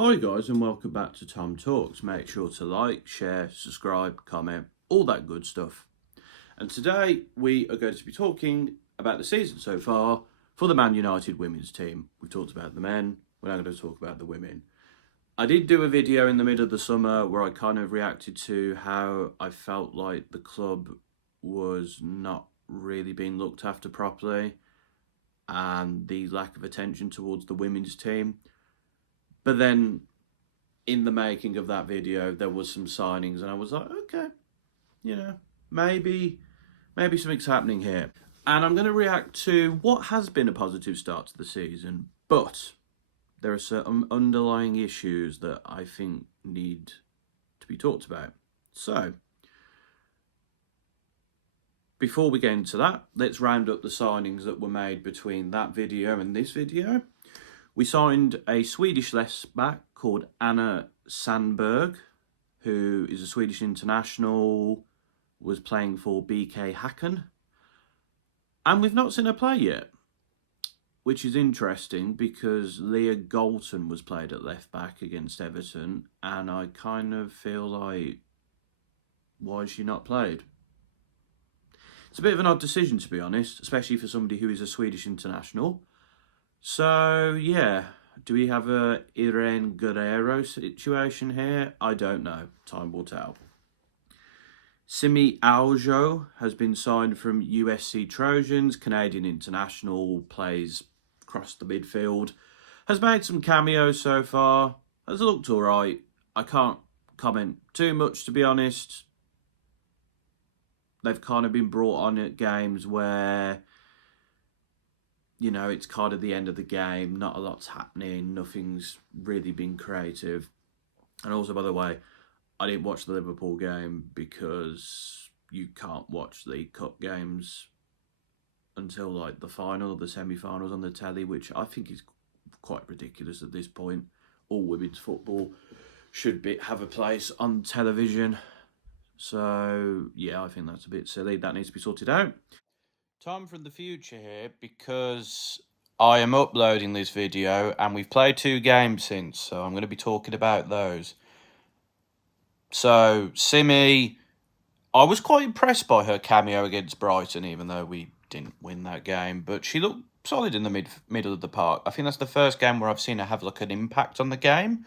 Hi guys and welcome back to TomTalks. Make sure to like, share, subscribe, comment, all that good stuff. And today we are going to be talking about the season so far for the Man Utd Women's team. We've talked about the men, we're now going to talk about the women. I did do a video in the middle of the summer where I kind of reacted to how I felt like the club was not really being looked after properly and the lack of attention towards the women's team. But then in the making of that video, there was some signings, and I was like, okay, maybe something's happening here. And I'm going to react to what has been a positive start to the season, but there are certain underlying issues that I think need to be talked about. So, before we get into that, let's round up the signings that were made between that video and this video. We signed a Swedish left back called Anna Sandberg, who is a Swedish international, was playing for BK Häcken. And we've not seen her play yet, which is interesting because Leah Galton was played at left back against Everton, and I kind of feel like, why is she not played? It's a bit of an odd decision, to be honest, especially for somebody who is a Swedish international. So, yeah, do we have a Irene Guerrero situation here? I don't know. Time will tell. Simi Aljo has been signed from USC Trojans. Canadian international, plays across the midfield. Has made some cameos so far. Has looked all right. I can't comment too much, to be honest. They've kind of been brought on at games where, it's kind of the end of the game, not a lot's happening, nothing's really been creative. And also, by the way, I didn't watch the Liverpool game because you can't watch League Cup games until like the final or the semi-finals on the telly, which I think is quite ridiculous at this point. All women's football should have a place on television. So, yeah, I think that's a bit silly. That needs to be sorted out. Tom from the future here, because I am uploading this video and we've played 2 games since, so I'm going to be talking about those. So, Simi, I was quite impressed by her cameo against Brighton, even though we didn't win that game, but she looked solid in the middle of the park. I think that's the first game where I've seen her have like an impact on the game.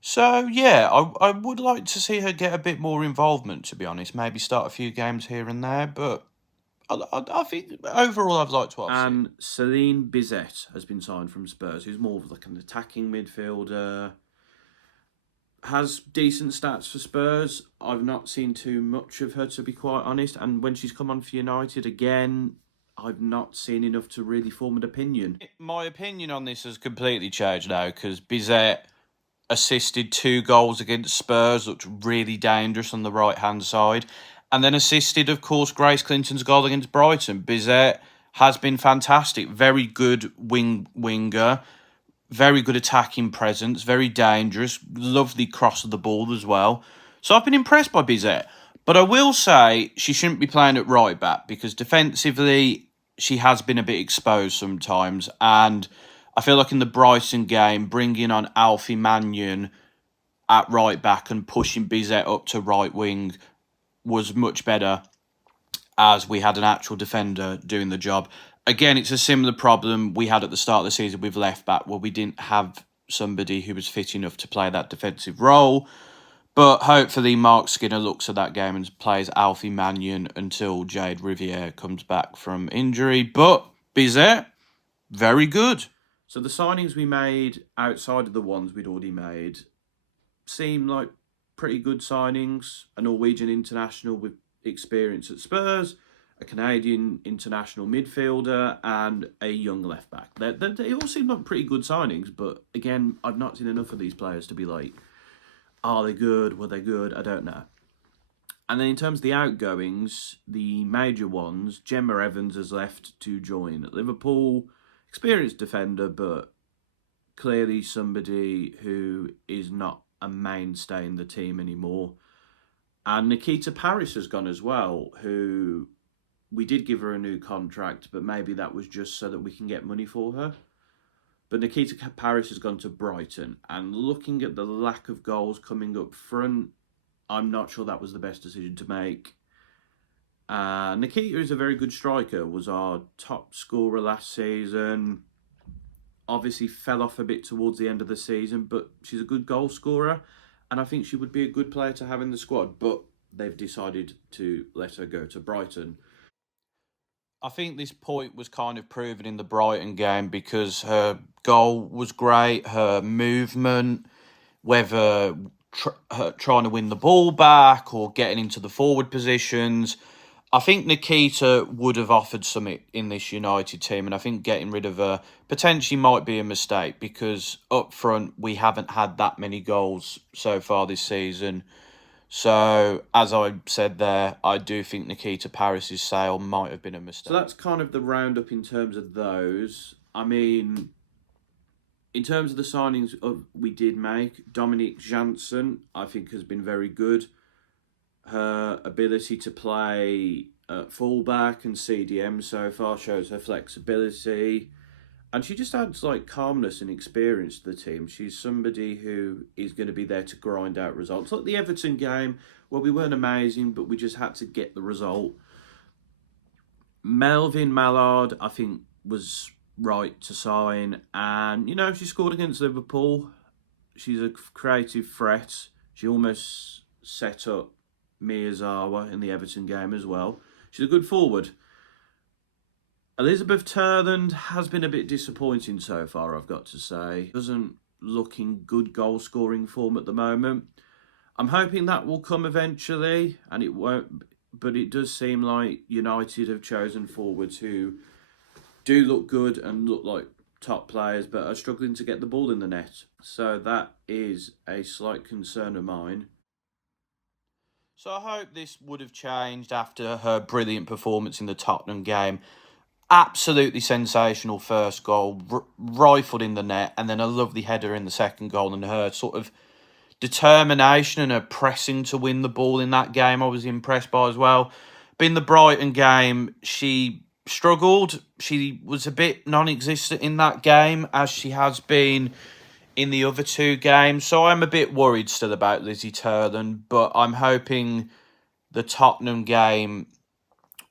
So, yeah, I would like to see her get a bit more involvement, to be honest. Maybe start a few games here and there, but I think overall I've liked what I've seen. And Celine Bizet has been signed from Spurs, who's more of like an attacking midfielder. Has decent stats for Spurs. I've not seen too much of her, to be quite honest. And when she's come on for United again, I've not seen enough to really form an opinion. My opinion on this has completely changed now because Bizet assisted 2 goals against Spurs, looked really dangerous on the right-hand side. And then assisted, of course, Grace Clinton's goal against Brighton. Bizet has been fantastic. Very good winger. Very good attacking presence. Very dangerous. Lovely cross of the ball as well. So I've been impressed by Bizet. But I will say she shouldn't be playing at right back because defensively she has been a bit exposed sometimes. And I feel like in the Brighton game, bringing on Alfie Mannion at right back and pushing Bizet up to right wing was much better as we had an actual defender doing the job. Again, it's a similar problem we had at the start of the season with left back where we didn't have somebody who was fit enough to play that defensive role. But hopefully Mark Skinner looks at that game and plays Alfie Mannion until Jade Riviere comes back from injury. But Bizet, very good. So the signings we made outside of the ones we'd already made seem like pretty good signings. A Norwegian international with experience at Spurs, a Canadian international midfielder, and a young left back. They all seem like pretty good signings, but again, I've not seen enough of these players to be like, are they good? Were they good? I don't know. And then in terms of the outgoings, the major ones, Gemma Evans has left to join Liverpool. Experienced defender, but clearly somebody who is not a mainstay in the team anymore. And Nikita Paris has gone as well, who we did give her a new contract, but maybe that was just so that we can get money for her. But Nikita Paris has gone to Brighton, and looking at the lack of goals coming up front, I'm not sure that was the best decision to make. Nikita is a very good striker, was our top scorer last season. Obviously fell off a bit towards the end of the season, but she's a good goal scorer, and I think she would be a good player to have in the squad. But they've decided to let her go to Brighton. I think this point was kind of proven in the Brighton game because her goal was great, her movement, whether her trying to win the ball back or getting into the forward positions. I think Nikita would have offered something in this United team, and I think getting rid of her potentially might be a mistake because up front we haven't had that many goals so far this season. So, as I said there, I do think Nikita Paris's sale might have been a mistake. So that's kind of the roundup in terms of those. I mean, in terms of the signings we did make, Dominique Janssen, I think, has been very good. Her ability to play fullback and CDM so far shows her flexibility. And she just adds like calmness and experience to the team. She's somebody who is going to be there to grind out results. Like the Everton game, well, we weren't amazing, but we just had to get the result. Melvin Mallard, I think, was right to sign. And, she scored against Liverpool. She's a creative threat. She almost set up Miyazawa in the Everton game as well. She's a good forward. Elizabeth Turland has been a bit disappointing so far, I've got to say. Doesn't look in good goal-scoring form at the moment. I'm hoping that will come eventually, and it won't. But it does seem like United have chosen forwards who do look good and look like top players, but are struggling to get the ball in the net. So that is a slight concern of mine. So I hope this would have changed after her brilliant performance in the Tottenham game. Absolutely sensational first goal, rifled in the net, and then a lovely header in the second goal, and her sort of determination and her pressing to win the ball in that game I was impressed by as well. But in the Brighton game, she struggled. She was a bit non-existent in that game, as she has been in the other two games. So I'm a bit worried still about Lizzie Turland, but I'm hoping the Tottenham game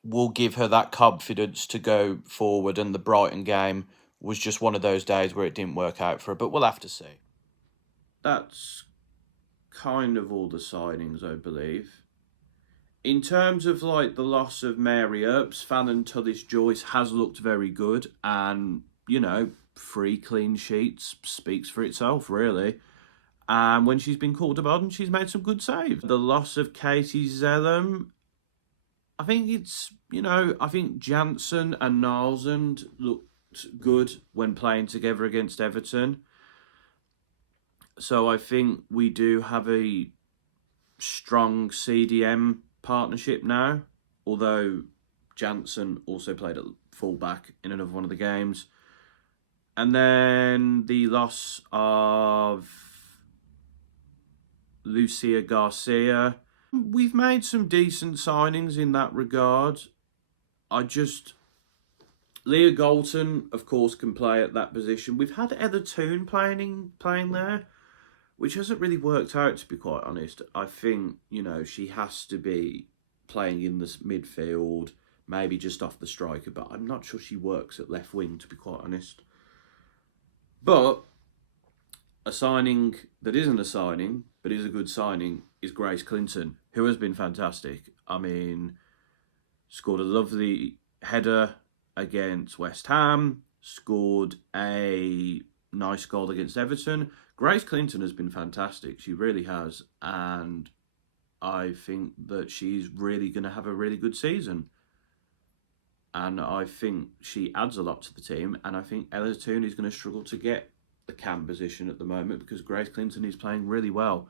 will give her that confidence to go forward, and the Brighton game was just one of those days where it didn't work out for her, but we'll have to see. That's kind of all the signings, I believe. In terms of like the loss of Mary Earps, Fallon Tullis-Joyce has looked very good, and 3 clean sheets speaks for itself, really. And when she's been called upon, she's made some good saves. The loss of Katie Zellum, I think I think Janssen and Nalsund looked good when playing together against Everton. So I think we do have a strong CDM partnership now, although Janssen also played at fullback in another one of the games. And then the loss of Lucia Garcia. We've made some decent signings in that regard. Leah Galton, of course, can play at that position. We've had Heather Toon playing there, which hasn't really worked out, to be quite honest. I think, she has to be playing in this midfield, maybe just off the striker, but I'm not sure she works at left wing, to be quite honest. But a signing that isn't a signing, but is a good signing, is Grace Clinton, who has been fantastic. I mean, scored a lovely header against West Ham, scored a nice goal against Everton. Grace Clinton has been fantastic. She really has. And I think that she's really going to have a really good season. And I think she adds a lot to the team. And I think Ella Toon is going to struggle to get the cam position at the moment because Grace Clinton is playing really well.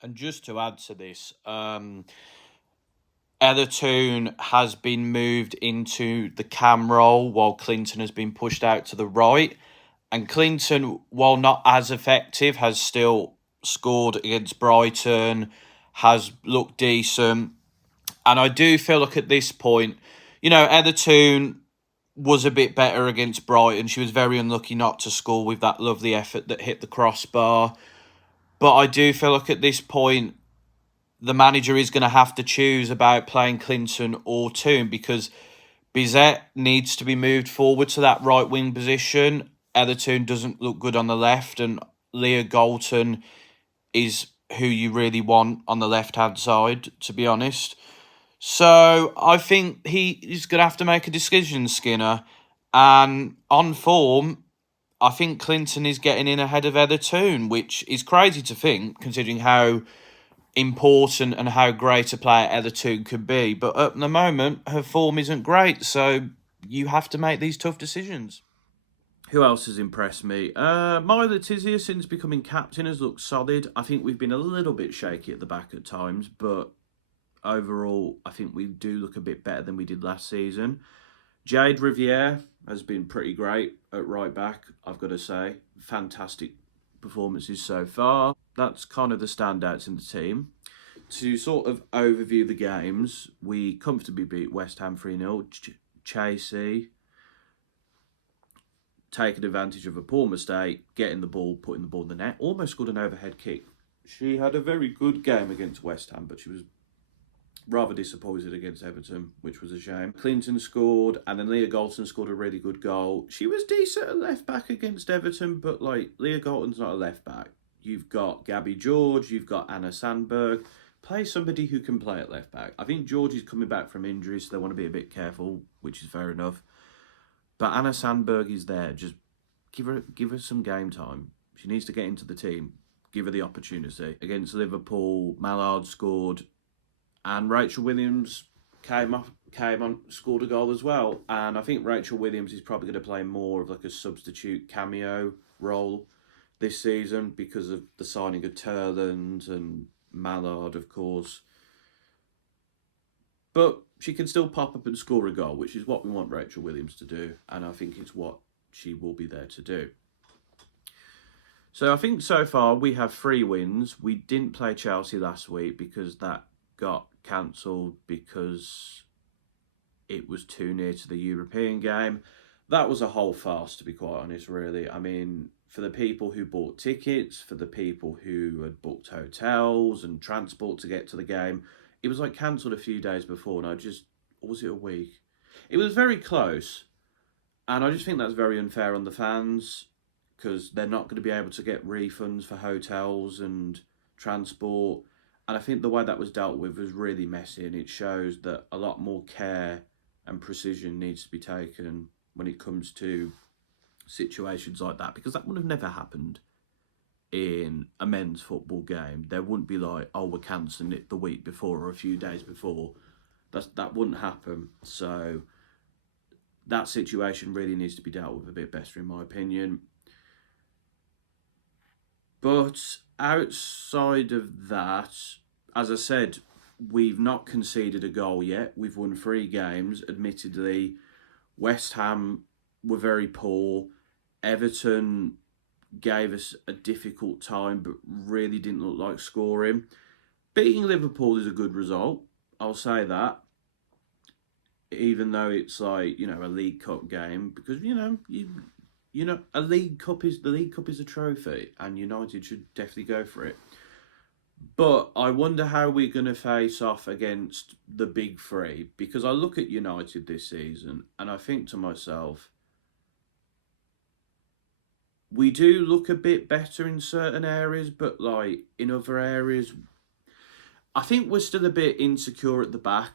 And just to add to this, Ella Toon has been moved into the cam role while Clinton has been pushed out to the right. And Clinton, while not as effective, has still scored against Brighton, has looked decent. And I do feel like at this point, Ella Toon was a bit better against Brighton. She was very unlucky not to score with that lovely effort that hit the crossbar. But I do feel like at this point, the manager is going to have to choose about playing Clinton or Toon, because Bizet needs to be moved forward to that right wing position. Toon doesn't look good on the left, and Leah Galton is who you really want on the left hand side, to be honest. So I think he is going to have to make a decision, Skinner. And on form, I think Clinton is getting in ahead of Toon, which is crazy to think, considering how important and how great a player Toon could be. But at the moment, her form isn't great, so you have to make these tough decisions. Who else has impressed me? Myla Tizia, since becoming captain, has looked solid. I think we've been a little bit shaky at the back at times, but overall, I think we do look a bit better than we did last season. Jade Riviere has been pretty great at right back, I've got to say. Fantastic performances so far. That's kind of the standouts in the team. To sort of overview the games, we comfortably beat West Ham 3-0. Chasey taking advantage of a poor mistake, getting the ball, putting the ball in the net, almost scored an overhead kick. She had a very good game against West Ham, but she was rather disappointed against Everton, which was a shame. Clinton scored, and then Leah Galton scored a really good goal. She was decent at left back against Everton, but like Leah Galton's not a left back. You've got Gabby George, you've got Anna Sandberg. Play somebody who can play at left back. I think George is coming back from injury, so they want to be a bit careful, which is fair enough. But Anna Sandberg is there. Just give her some game time. She needs to get into the team. Give her the opportunity. Against Liverpool, Mallard scored, and Rachel Williams came on, scored a goal as well. And I think Rachel Williams is probably going to play more of like a substitute cameo role this season because of the signing of Turland and Mallard, of course. But she can still pop up and score a goal, which is what we want Rachel Williams to do. And I think it's what she will be there to do. So I think so far we have 3 wins. We didn't play Chelsea last week because that got cancelled because it was too near to the European game. That was a whole farce, to be quite honest, really. I mean, for the people who bought tickets, for the people who had booked hotels and transport to get to the game, it was like cancelled a few days before, and or was it a week? It was very close, and I just think that's very unfair on the fans because they're not going to be able to get refunds for hotels and transport. And I think the way that was dealt with was really messy, and it shows that a lot more care and precision needs to be taken when it comes to situations like that, because that would have never happened in a men's football game. There wouldn't be like, oh, we're cancelling it the week before or a few days before. That wouldn't happen. So that situation really needs to be dealt with a bit better, in my opinion. But outside of that, as I said, we've not conceded a goal yet. We've won 3 games. Admittedly, West Ham were very poor. Everton gave us a difficult time, but really didn't look like scoring. Beating Liverpool is a good result, I'll say that. Even though it's like, a League Cup game, because a League Cup is a trophy, and United should definitely go for it. But I wonder how we're going to face off against the big 3, because I look at United this season and I think to myself, we do look a bit better in certain areas, but like in other areas, I think we're still a bit insecure at the back.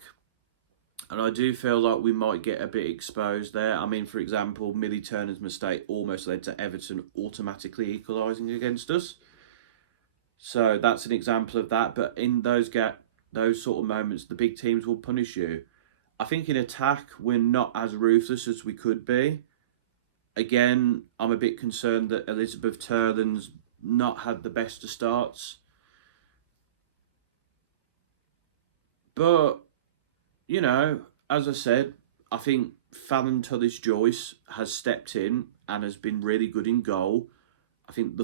And I do feel like we might get a bit exposed there. I mean, for example, Millie Turner's mistake almost led to Everton automatically equalising against us. So that's an example of that. But in those sort of moments, the big teams will punish you. I think in attack, we're not as ruthless as we could be. Again, I'm a bit concerned that Elizabeth Turland's not had the best of starts. But, as I said, I think Fallon Tullis-Joyce has stepped in and has been really good in goal. I think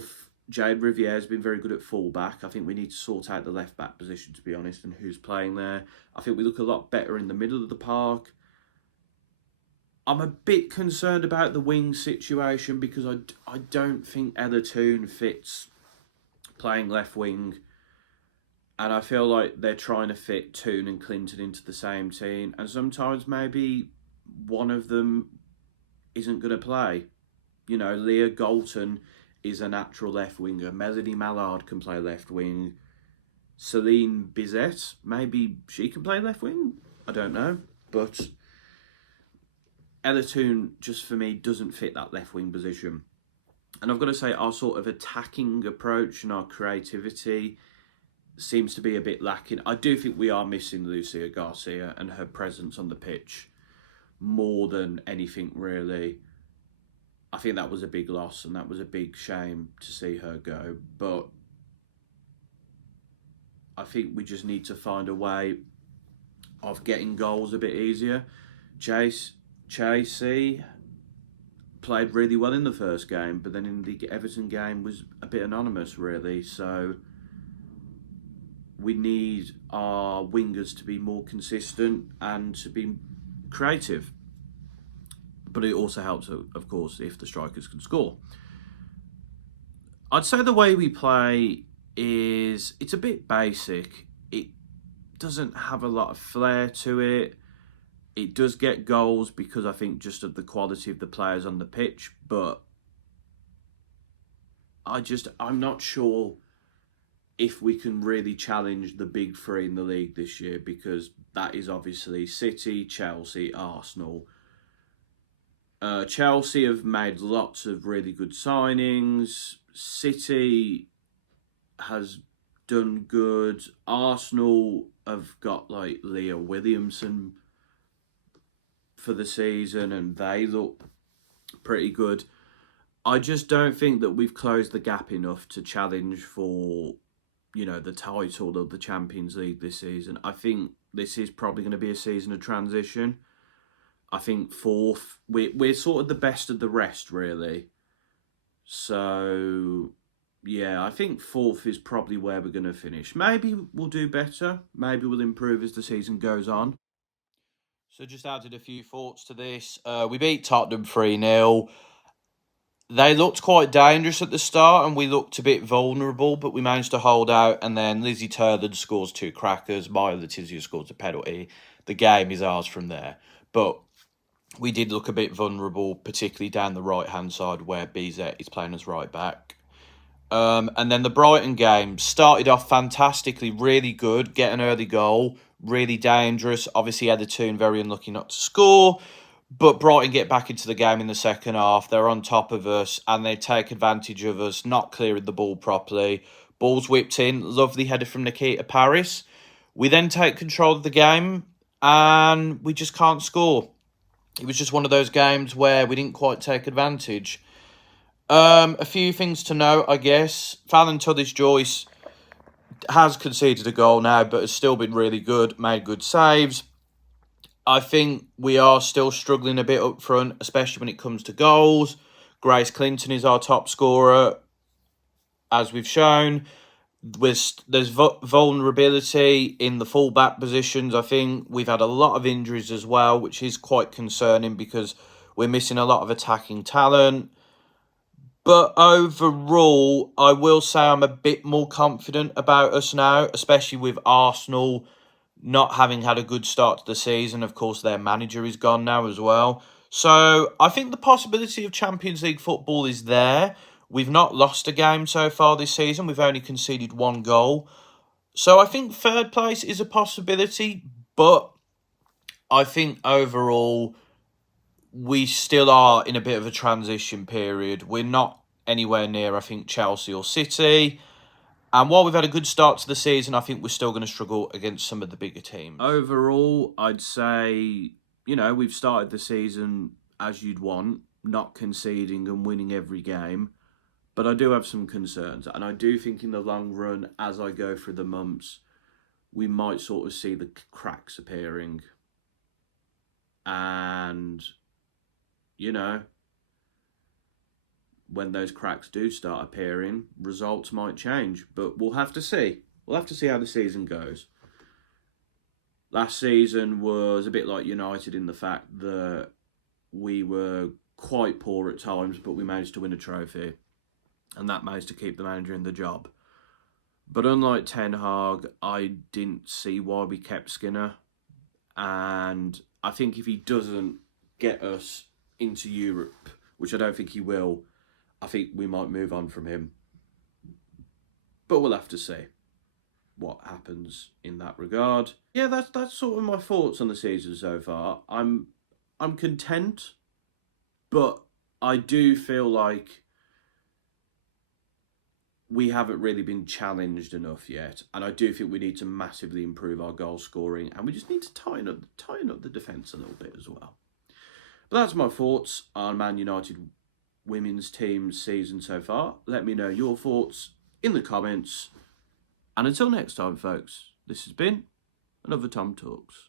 Jade Riviere has been very good at fullback. I think we need to sort out the left-back position, to be honest, and who's playing there. I think we look a lot better in the middle of the park. I'm a bit concerned about the wing situation because I don't think Ella Toone fits playing left wing, and I feel like they're trying to fit Toone and Clinton into the same team, and sometimes maybe one of them isn't going to play. You know, Leah Galton is a natural left winger. Melody Mallard can play left wing. Celine Bizet, maybe she can play left wing. I don't know, but Ella Toone, just for me, doesn't fit that left wing position. And I've got to say, our sort of attacking approach and our creativity seems to be a bit lacking. I do think we are missing Lucia Garcia and her presence on the pitch more than anything, really. I think that was a big loss and that was a big shame to see her go. But I think we just need to find a way of getting goals a bit easier. Chasey played really well in the first game, but then in the Everton game was a bit anonymous, really. So we need our wingers to be more consistent and to be creative. But it also helps, of course, if the strikers can score. I'd say the way we play it's a bit basic. It doesn't have a lot of flair to it. It does get goals because I think just of the quality of the players on the pitch, but I'm not sure if we can really challenge the big three in the league this year, because that is obviously City, Chelsea, Arsenal. Chelsea have made lots of really good signings. City has done good. Arsenal have got like Leah Williamson for the season and they look pretty good. I just don't think that we've closed the gap enough to challenge for, you know, the title of the Champions League this season. I think this is probably going to be a season of transition. I think fourth, we're sort of the best of the rest, really. So, yeah, I think fourth is probably where we're going to finish. Maybe we'll do better. Maybe we'll improve as the season goes on. So just added a few thoughts to this. We beat Tottenham 3-0. They looked quite dangerous at the start and we looked a bit vulnerable, but we managed to hold out. And then Lizzie Turlin scores 2 crackers. Maya Letizia scores a penalty. The game is ours from there. But we did look a bit vulnerable, particularly down the right-hand side where BZ is playing as right back. And then the Brighton game started off fantastically, really good, get an early goal, really dangerous. Obviously, Ella Toone very unlucky not to score. But Brighton get back into the game in the second half. They're on top of us and they take advantage of us not clearing the ball properly. Ball's whipped in. Lovely header from Nikita Paris. We then take control of the game and we just can't score. It was just one of those games where we didn't quite take advantage. A few things to note, I guess. Fallon Tuddish-Joyce has conceded a goal now, but has still been really good, made good saves. I think we are still struggling a bit up front, especially when it comes to goals. Grace Clinton is our top scorer, as we've shown. There's vulnerability in the full-back positions. I think we've had a lot of injuries as well, which is quite concerning because we're missing a lot of attacking talent. But overall, I will say I'm a bit more confident about us now, especially with Arsenal not having had a good start to the season. Of course, their manager is gone now as well. So I think the possibility of Champions League football is there. We've not lost a game so far this season. We've only conceded 1 goal. So I think third place is a possibility, but I think overall we still are in a bit of a transition period. We're not anywhere near, I think, Chelsea or City. And while we've had a good start to the season, I think we're still going to struggle against some of the bigger teams. Overall, I'd say, you know, we've started the season as you'd want, not conceding and winning every game. But I do have some concerns. And I do think in the long run, as I go through the months, we might sort of see the cracks appearing. And, you know, when those cracks do start appearing, results might change. But we'll have to see. We'll have to see how the season goes. Last season was a bit like United in the fact that we were quite poor at times, but we managed to win a trophy, and that managed to keep the manager in the job. But unlike Ten Hag, I didn't see why we kept Skinner, and I think if he doesn't get us into Europe, which I don't think he will, I think we might move on from him. But we'll have to see what happens in that regard. Yeah, that's sort of my thoughts on the season so far. I'm content, but I do feel like we haven't really been challenged enough yet, and I do think we need to massively improve our goal scoring, and we just need to tighten up the defence a little bit as well. But that's my thoughts on Man United Women's team's season so far. Let me know your thoughts in the comments. And until next time, folks, this has been another Tom Talks.